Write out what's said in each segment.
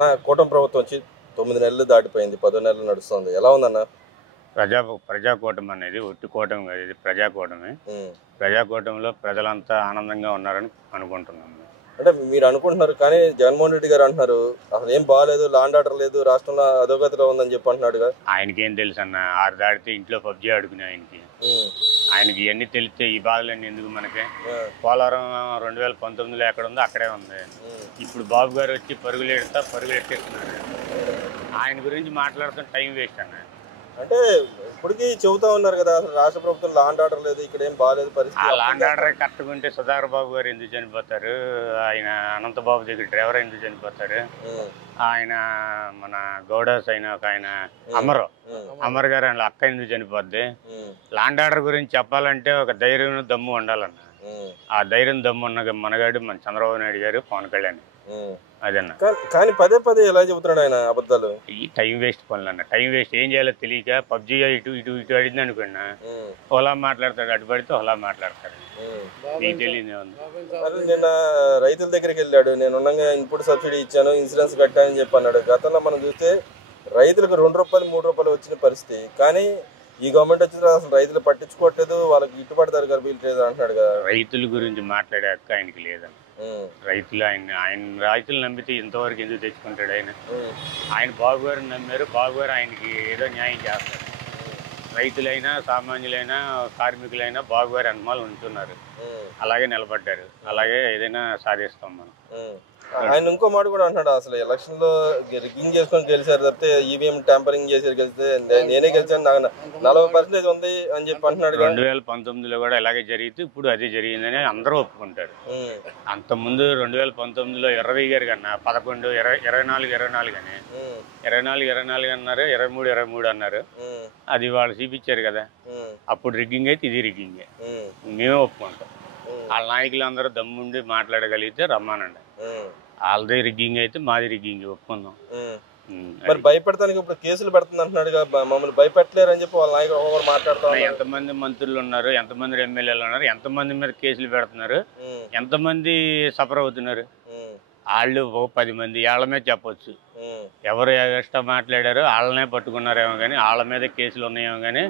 కూటమి ప్రభుత్వం వచ్చి 9 నెలలు దాటిపోయింది. 10 నెలలు నడుస్తుంది. ఎలా ఉందన్న? ప్రజాకూటమి అనేది ఒట్టి కూటమి కాదు, ఇది ప్రజాకూటమి. ప్రజాకూటమిలో ప్రజలంతా ఆనందంగా ఉన్నారని అనుకుంటున్నాను. అంటే మీరు అనుకుంటున్నారు, కానీ జగన్మోహన్ రెడ్డి గారు అంటున్నారు అసలు ఏం బాగాలేదు, లాండ్ ఆర్డర్ లేదు, రాష్ట్రంలో అధోగతిలో ఉందని చెప్పి అంటున్నాడుగా. ఆయనకి ఏం తెలుసు అన్న? 6 దాటితే ఇంట్లో పబ్జీ ఆడుకునే ఆయనకి ఇవన్నీ తెలిస్తే ఈ బాధలన్నీ ఎందుకు మనకి? పోలవరం 2019లో ఎక్కడ ఉందో అక్కడే ఉంది. ఇప్పుడు బాబు గారు వచ్చి పరుగులు ఎట్టేస్తున్నారు. ఆయన గురించి మాట్లాడుతున్న టైం వేస్ట్ అన్న. అంటే ఇప్పటికీ చెబుతా ఉన్నారు కదా, అసలు రాష్ట్ర ప్రభుత్వం లాండ్ ఆర్డర్ లేదు, ఇక్కడ ఏం బాగాలేదు పరిస్థితి. ఆ లాండ్ ఆర్డర్ కట్టుకుంటే సుధాకర్ బాబు గారు ఎందుకు చనిపోతారు? ఆయన అనంతబాబు దగ్గర డ్రైవర్ ఎందుకు చనిపోతారు? ఆయన మన గౌడాస్ అయిన ఒక ఆయన అమర్ గారు ఆయన అక్క ఎందుకు చనిపోద్ది? లాండ్ ఆర్డర్ గురించి చెప్పాలంటే ఒక ధైర్యం దమ్ము ఉండాలన్న. ఆ ధైర్యం దమ్ము ఉన్న మనగాడు మన చంద్రబాబు నాయుడు గారు, పవన్ కళ్యాణ్. అదన్నా. కానీ పదే ఎలా చెబుతున్నాడు ఆయన అబద్ధాలు? ఈ టైం వేస్ట్ పనులు అన్న. టైం వేస్ట్ ఏం చేయాలో తెలియక పబ్జీ ఇటు అడిగింది అనుకున్నా, ఓలా మాట్లాడతాడు, అటు పడితే ఓలా మాట్లాడతాడు. నీకు తెలియదు. నిన్న రైతుల దగ్గరికి వెళ్ళాడు, నేను ఉండగా ఇన్పుట్ సబ్సిడీ ఇచ్చాను, ఇన్సూరెన్స్ కట్టానని చెప్పి అన్నాడు. గతంలో మనం చూస్తే రైతులకు 2 రూపాయలు 3 రూపాయలు వచ్చిన పరిస్థితి. కానీ ఈ గవర్నమెంట్ వచ్చిన అసలు రైతులు పట్టించుకోవట్లేదు, వాళ్ళకి గిట్టుబాటు ధర కల్పించలేదు అంటున్నాడు కదా. రైతుల గురించి మాట్లాడే హక్కు ఆయనకి లేదని. రైతులు నమ్మితే ఇంతవరకు ఎందుకు తెచ్చుకుంటాడు? ఆయన బాబు గారిని నమ్మారు, బాబు గారు ఆయనకి ఏదో న్యాయం చేస్తారు. రైతులైనా సామాన్యులైనా కార్మికులైనా బాబు గారి అనుమాలు ఉంటున్నారు, అలాగే నిలబడ్డారు. అలాగే ఏదైనా సాధిస్తాం మనం. ఆయన ఇంకో మాట కూడా అంటున్నాడు, అసలు ఎలక్షన్ లో రిగ్గింగ్ చేసుకొని గెలిచారు తప్పితే ఈవీఎం ట్యాంపరింగ్ చేసి గెలిస్తే నేనే గెలిచాను, నాకు 40% ఉంది అని చెప్పి అంటున్నాడు. 2019లో కూడా ఇలాగే జరిగితే ఇప్పుడు అదే జరిగిందని అందరూ ఒప్పుకుంటారు. అంతకుముందు 2019లో 20 గారు కన్నా 11, 24 అని 24 అన్నారు, 23 అన్నారు. అది వాళ్ళు చూపించారు కదా. అప్పుడు రిగ్గింగ్ అయితే ఇది రిగ్గింగే, మేమే ఒప్పుకుంటాం. వాళ్ళ నాయకులు అందరూ దమ్ముండి మాట్లాడగలిగితే రమ్మానండి. వాళ్ళది రిగ్గింగ్ అయితే మాది రిగ్గింగ్, ఒప్పుకుందాం. మరి భయపెడతానికి ఇప్పుడు కేసులు పెడుతుంది అంటున్నాడు, మమ్మల్ని భయపెట్టలేరు అని చెప్పి వాళ్ళ నాయకులు మాట్లాడుతున్నారు. ఎంతమంది మంత్రులు ఉన్నారు, ఎంతమంది ఎమ్మెల్యేలు ఉన్నారు, ఎంతమంది మీద కేసులు పెడుతున్నారు, ఎంతమంది సఫర్ అవుతున్నారు? వాళ్ళు 10 మంది వాళ్ళ మీద చెప్పొచ్చు. ఎవరు ఎక్స్ట్రా మాట్లాడారో వాళ్ళనే పట్టుకున్నారేమో కానీ వాళ్ళ మీద కేసులు ఉన్నాయేమో కానీ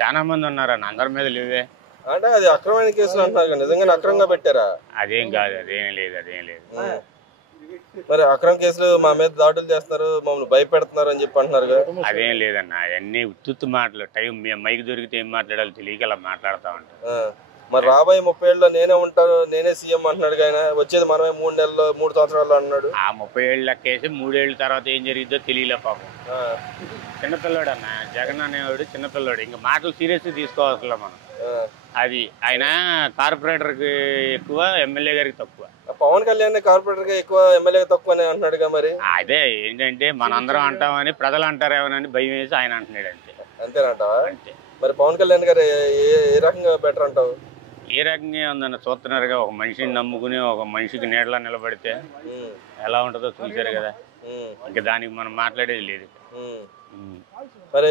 చాలా మంది ఉన్నారు అని అందరి మీద లేవే. అంటే అది అక్రమైన కేసులు అంటున్నారు, నిజంగా అక్రమంగా పెట్టారా? అదేం కాదు, అదేం లేదు. మరి అక్రమ కేసులు మా మీద దాడులు చేస్తున్నారు, మమ్మల్ని భయపెడుతున్నారు అని చెప్పి అంటున్నారు. అదేం లేదన్న, అవన్నీ ఉత్తుత్తు మాటలు. టైం మైక్ దొరికితే ఏం మాట్లాడాలో తెలియక అలా మాట్లాడుతూ ఉంటారు. మరి రాబోయే 30 ఏళ్ళలో నేనే ఉంటాను, నేనే సీఎం అంటున్నాడు. ఆయన వచ్చేది మనమే 3 సంవత్సరాలు అన్నాడు. ఆ 30 ఏళ్ళు లెక్కేసి 3 ఏళ్ళ తర్వాత ఏం జరిగిద్దో తెలియలే పాపం. చిన్నపిల్లాడు అన్న, జగన్ అనేవాడు చిన్నపిల్లాడు. ఇంకా మాటలు సీరియస్గా తీసుకోవాల్సిన మనం. అది ఆయన కార్పొరేటర్ కి ఎక్కువ, ఎమ్మెల్యే గారికి తక్కువ. పవన్ కళ్యాణ్ కార్పొరేటర్ గా ఎక్కువ, ఎమ్మెల్యే తక్కువ అని అంటున్నాడుగా. మరి అదే ఏంటంటే మనందరం అంటామని ప్రజలు అంటారేమోనని భయం వేసి ఆయన అంటున్నాడు. అంతేనంటావా? అంతే. మరి పవన్ కళ్యాణ్ గారు ఏ రకంగా బెటర్ అంటావు? ఏ రకంగా ఉందన్న చూస్తున్నారుగా. ఒక మనిషిని నమ్ముకుని ఒక మనిషికి నీడలా నిలబడితే ఎలా ఉంటుందో చూశారు కదా. ఇంకా దానికి మనం మాట్లాడేది లేదు. మరి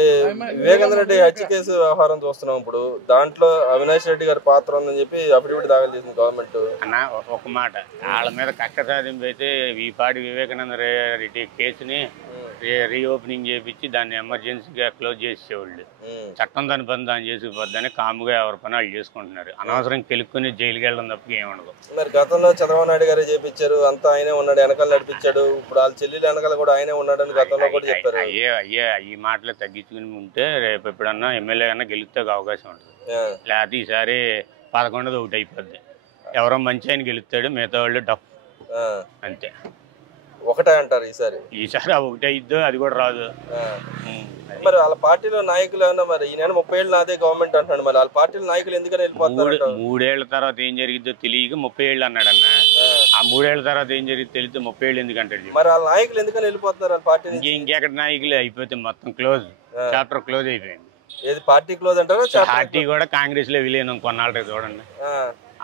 వివేకానంద రెడ్డి హత్య కేసు వ్యవహారం చూస్తున్నాం. ఇప్పుడు దాంట్లో అవినాష్ రెడ్డి గారి పాత్ర ఉందని చెప్పి అఫిడవిట్ దాఖలు చేసింది గవర్నమెంట్. అన్న ఒక మాట, వాళ్ళ మీద కక్ష సాధింపు అయితే ఈ పాటి వివేకానంద రెడ్డి కేసుని రీఓపెనింగ్ చేయించి దాన్ని ఎమర్జెన్సీగా క్లోజ్ చేసేవాళ్ళు. చట్టం దాని పని దాన్ని చేసుకుపోద్దని కాముగా ఎవరి పని వాళ్ళు చేసుకుంటున్నారు. అనవసరం కెలుక్కుని జైలుకి వెళ్ళడం తప్ప ఏముండదు. మరి గతంలో చంద్రబాబు నాయుడు గారే చేయించారు, అంతా ఆయనే ఉన్నాడు, వెనకాల నడిపించాడు. ఇప్పుడు వాళ్ళ చెల్లెలు వెనకాల కూడా ఆయనే ఉన్నాడని గతంలో కూడా చెప్పారు. ఈ మాటలు తగ్గించుకుని ఉంటే రేపు ఎప్పుడన్నా ఎమ్మెల్యే కన్నా గెలిస్తే అవకాశం ఉంటుంది. లేకపోతే ఈసారి 11ది ఒకటి అయిపోద్ది. ఎవరో మంచి ఆయన గెలుస్తాడు, మిగతా వాళ్ళు డఫ్ అంతే. ఒకటే అంటారు ఈసారి ఒకటే ఇద్దో అది కూడా రాదు. మరి వాళ్ళ పార్టీలో నాయకులు ఏమన్నా, మరి ఈ నెల 30 ఏళ్ళు నాదే గవర్నమెంట్ అంటున్నాడు, మరి వాళ్ళ పార్టీలో నాయకులు ఎందుకని వెళ్ళిపోతారు? 3 ఏళ్ల తర్వాత ఏం జరిగిద్దో తెలియక 30 ఏళ్ళు అన్నాడన్న. ఆ 3 ఏళ్ల తర్వాత ఏం జరిగింది తెలిస్తే 30 ఏళ్ళు ఎందుకంటాడు? మరి వాళ్ళ నాయకులు ఎందుకని వెళ్ళిపోతున్నారు వాళ్ళ పార్టీ? ఇంకెక్కడ నాయకులు అయిపోతే మొత్తం క్లోజ్, చాప్టర్ క్లోజ్ అయిపోయింది. ఏది పార్టీ క్లోజ్ అంటారు? పార్టీ కూడా కాంగ్రెస్ లో విలీనం కొన్నాళ్ళకి చూడండి.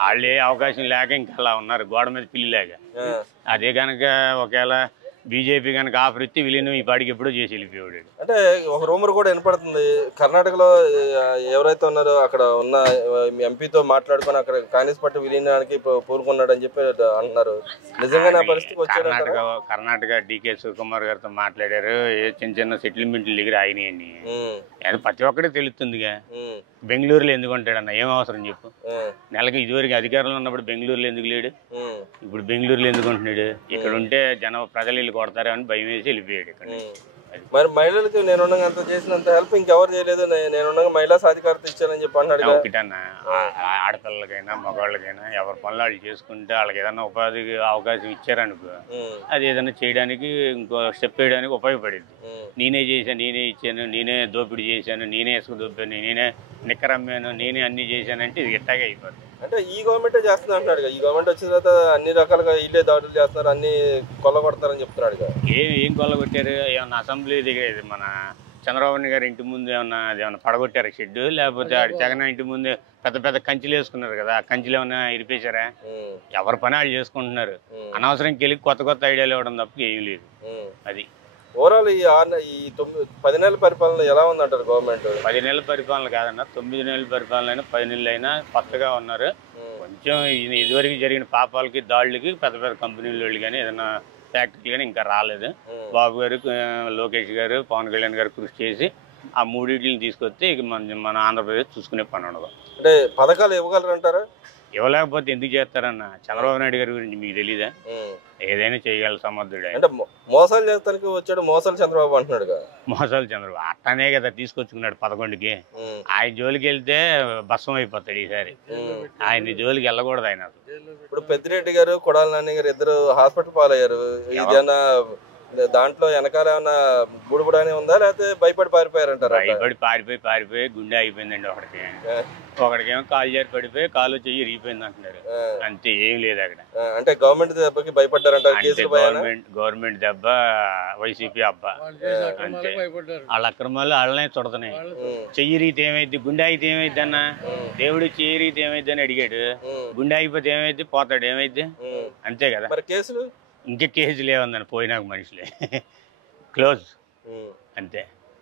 వాళ్ళు ఏ అవకాశం లేక ఇంకా అలా ఉన్నారు, గోడ మీద పిల్లి లేక. అదే కనుక ఒకవేళ బీజేపీ కనుక ఆఫర్ ఇస్తే విలీనం ఈ పాటికి ఎప్పుడో చేసి వెళ్ళిపోయాడు. అంటే ఒక రూమర్ కూడా వినపడుతుంది, కర్ణాటకలో ఎవరైతే ఉన్నారో అక్కడ ఉన్న ఎంపీతో మాట్లాడుకొని అక్కడ కాంగ్రెస్ పార్టీ విలీనానికి పూనుకున్నాడు అని చెప్పి అంటున్నారు. నిజంగా నా పరిస్థితి వచ్చాడు. కర్ణాటక డీకే శివకుమార్ గారితో మాట్లాడారు, ఏ చిన్న చిన్న సెటిల్మెంట్లు దగ్గర అయినాయని అది ప్రతి ఒక్కటే తెలుస్తుందిగా. బెంగళూరులో ఎందుకు ఉంటాడన్న, ఏం అవసరం చెప్పు? నెలకి ఇదివరకు అధికారంలో ఉన్నప్పుడు బెంగళూరులో ఎందుకు లేడు? ఇప్పుడు బెంగళూరులో ఎందుకు ఉంటున్నాడు? ఇక్కడ ఉంటే ప్రజలు ఇల్లు కొడతారు అని భయం వేసి వెళ్ళిపోయాడు ఇక్కడ. మరి మహిళలకు నేనుండగా అంత చేసినంత హెల్ప్ ఇంకెవరు చేయలేదు, నేనుండగా మహిళా సాధికారత ఇచ్చానని చెప్పి అన్నాడు. ఒకటన్నా ఆడపిల్లలకైనా మగవాళ్ళకైనా ఎవరి పనులు వాళ్ళు చేసుకుంటే వాళ్ళకి ఏదైనా ఉపాధికి అవకాశం ఇచ్చారనుకో, అది ఏదైనా చేయడానికి ఇంకో స్టెప్ వేయడానికి ఉపయోగపడింది. నేనే చేశాను, నేనే ఇచ్చాను, నేనే దోపిడీ చేశాను, నేనే ఇసుక దొప్పాను, నేనే నిక్కర అమ్మాను, నేనే అన్ని చేశానంటే ఇది ఇట్టాగే అయిపోతుంది. అంటే ఈ గవర్నమెంటే చేస్తున్నా అంటున్నాడు. ఈ గవర్నమెంట్ వచ్చిన తర్వాత అన్ని రకాలుగా ఇల్లే దాడులు చేస్తున్నారు, అన్ని కొల్లగొడతారని చెప్తున్నాడు. ఏం కొల్లగొట్టారు? ఏమన్నా అసెంబ్లీ దగ్గర మన చంద్రబాబు గారి ఇంటి ముందు ఏమన్నా పడగొట్టారు షెడ్, లేకపోతే జగన్ ఇంటి ముందు పెద్ద పెద్ద కంచెలు వేసుకున్నారు కదా, ఆ కంచెలు ఏమన్నా ఇరిపేశారా? ఎవరి పని వాళ్ళు చేసుకుంటున్నారు. అనవసరం కెలికి కొత్త కొత్త ఐడియాలు ఇవ్వడం తప్ప ఏం లేదు. అది ఓవరాల్ ఈ 10 నెలల పరిపాలన ఎలా ఉందంటారు గవర్నమెంట్? 10 నెలల పరిపాలన కాదన్న, 9 నెలల పరిపాలన అయినా 10 నెలలు అయినా కొత్తగా ఉన్నారు. కొంచెం ఇదివరకు జరిగిన పాపాలకి దాడులకి పెద్ద పెద్ద కంపెనీల వాళ్ళు కానీ ఏదైనా ఫ్యాక్టరీ కానీ ఇంకా రాలేదు. బాబు గారు, లోకేష్ గారు, పవన్ కళ్యాణ్ గారు కృషి చేసి ఆ మూడింటిని తీసుకొస్తే ఇక మన ఆంధ్రప్రదేశ్ చూసుకునే పని ఉండదు. అంటే పథకాలు ఇవ్వగలరంటారా? ఇవ్వలేకపోతే ఎందుకు చేస్తారన్న? చంద్రబాబు నాయుడు గారి గురించి మీకు తెలీదా? ఏదైనా చేయగల సమర్థుడు. అంటే మోసాలు చేస్తానికి వచ్చాడు, మోసాలు చంద్రబాబు అంటున్నాడు. మోసాలు చంద్రబాబు అట్టనే కదా తీసుకొచ్చుకున్నాడు 11కి. ఆయన జోలికి వెళ్తే భస్మం అయిపోతాడు ఈసారి. ఆయన జోలికి వెళ్ళకూడదు ఆయన. ఇప్పుడు పెద్దిరెడ్డి గారు, కొడాలి నాని గారు ఇద్దరు హాస్పిటల్ పాలయ్యారు. ఇదేమన్నా దాంట్లో వెనకాల ఏమన్నా బుడుబుడానే ఉందా, లేకపోతే భయపడి పారిపోయారంటారా? భయపడి పారిపోయి గుండె అయిపోయిందండి ఒకడికేమో కాలు జారి పడిపోయి కాలు చెయ్యి ఇరిగిపోయింది అంటున్నారు. అంతే, ఏం లేదు అక్కడ. అంటే గవర్నమెంట్ దెబ్బకి భయపడ్డారంటారు. గవర్నమెంట్ దెబ్బ, వైసీపీ అబ్బా, అంతే. వాళ్ళ అక్రమాలు వాళ్ళనే చుడతాయి. చెయ్యి రీతి ఏమైంది, గుండె అయితే ఏమైంది అన్న? దేవుడు చెయ్యి రీతి ఏమైంది అని అడిగాడు. గుండె అయిపోతే ఏమైంది, పోతాడు, ఏమైంది? అంతే కదా. మరి కేసులు ఇంకా కేసులు ఏముందని పోయినాక మనుషులే క్లోజ్, అంతే.